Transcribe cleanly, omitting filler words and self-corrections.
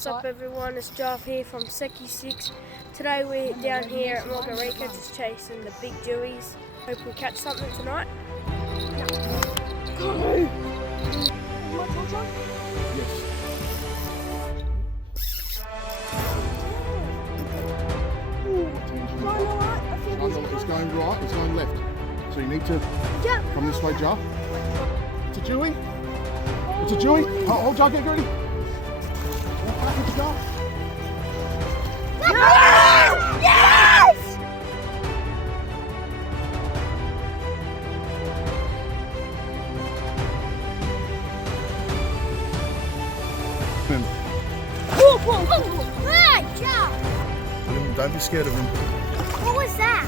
What's up everyone, it's Joff here from Seki 6. Today we're down here at Margarika just chasing the big dewies. Hope we catch something tonight. Go! Yes. It's going right, it's going left. So you need to come this way, Jar. It's a dewy. It's a dewy. Hold Jar, get ready. Package, Jar. Yes! Ah, Joe! Don't be scared of him. What was that?